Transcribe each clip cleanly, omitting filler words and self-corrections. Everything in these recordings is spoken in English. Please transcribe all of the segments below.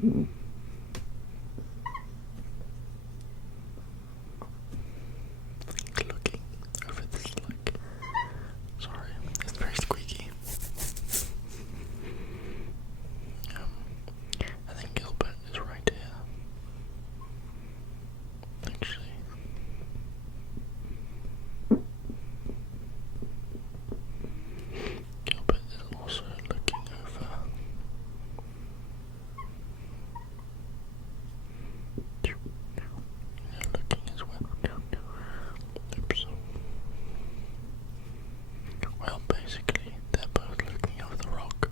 Looking over this sorry, it's very squeaky. I think Gilbert is right here. Actually. Gilbert is also looking over. Looking as well. Oops. Well, basically, they're both looking over the rock.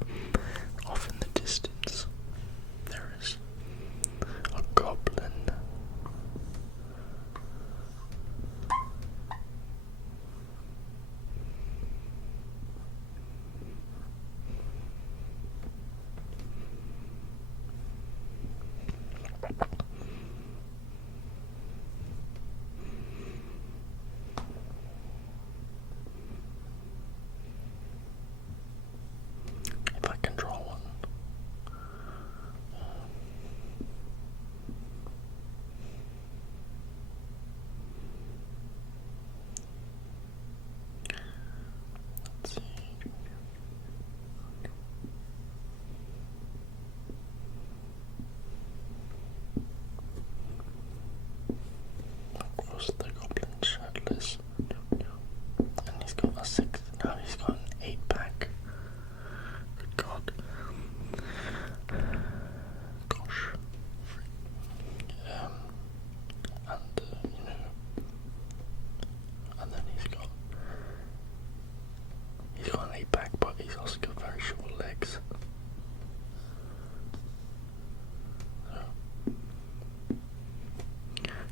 Off in the distance, there is a goblin. If I can draw one. Let's see. Of course, the goblin's shirtless. And he's got a sixth. No, he's got an 8-pack. Good God. Gosh. And, and then he's got an 8-pack, but he's also got very short legs.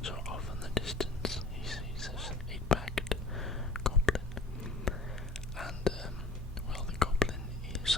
So off in the distance, he sees this 8-packed goblin. And, well, the goblin is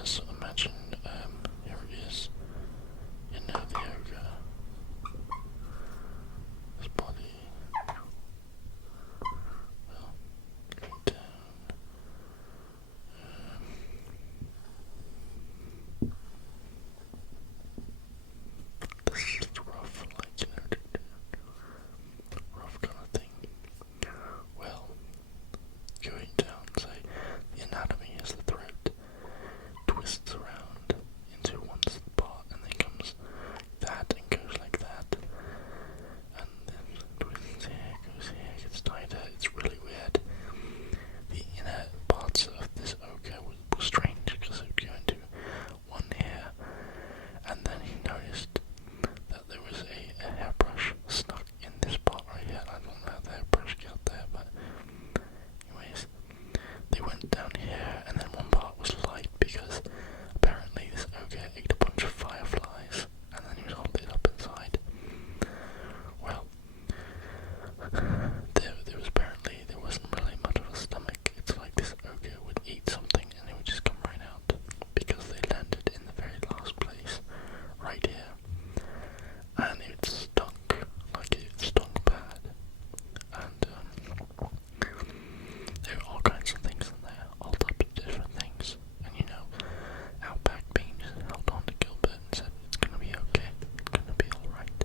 Whereas imagine, here it is, the ogre, his body, well, going down, this is rough, rough kind of thing. Well, going down, say, the anatomy is the throat twists around into one spot and then comes that and goes like that, and then twists here, goes here, gets tighter. It's really weird. The inner parts of this ogre were strange because it would go into one ear, and then he noticed that there was a hairbrush stuck in this part right here. I don't know how the hairbrush got there, but anyways, they went down here, and then one part was light because apparently this ogre ate a bunch of fireflies, and then he was holding it up inside. Well, there wasn't really much of a stomach. It's like this ogre would eat something and it would just come right out because they landed in the very last place, right here, and it stunk, like it stunk bad, and there were all kinds of things in there, all types of different things, and Outback beans held on to Gilbert and said, "It's gonna be okay, it's gonna be alright.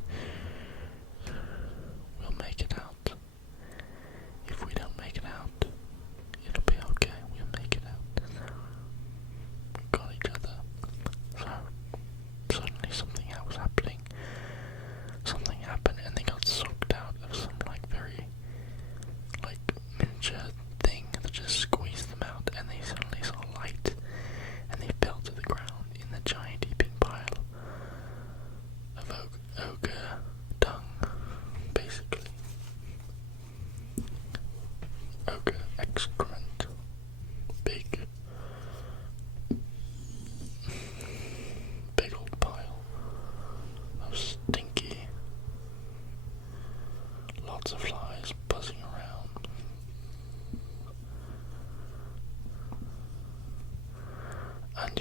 We'll make it out. If we don't make it out, it'll be okay, we'll make it out." We got each other. So, suddenly something else was happening. Something happened and they got sucked out of some very miniature thing that just squeezed them out, and they suddenly saw light and they fell to the ground in the giant heaping pile of ogre dung, basically. Ogre excrement. Big old pile of stinky, lots of flies buzzing around. And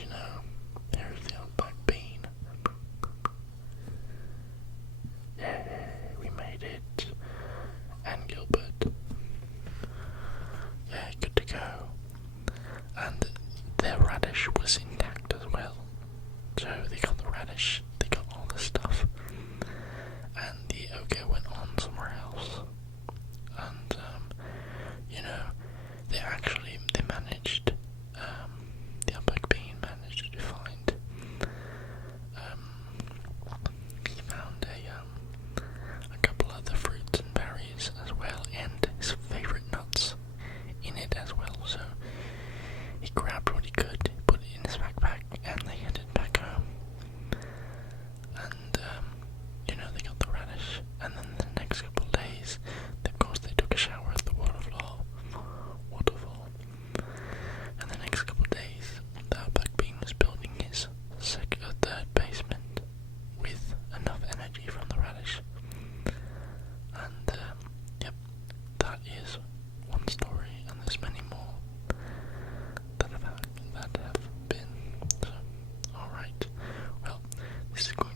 here's the Outback bean. Yay, we made it. And Gilbert. Yeah, good to go. And their radish was intact as well. So they got the radish, they got all the stuff. And the ogre went on somewhere else. And, they managed, the Outback bean managed to find, he found a couple other fruits and berries as well, and his favourite nuts in it as well. So he grabbed what he could, put it in his backpack, and they headed back home. And, they got the radish, and then the next couple of days, of course, they took a shower at the waterfall. And the next couple of days, the Outback bean was building his third basement with enough energy from the radish. And, that is one story, and there's many more that have been. So, alright. Well, this is going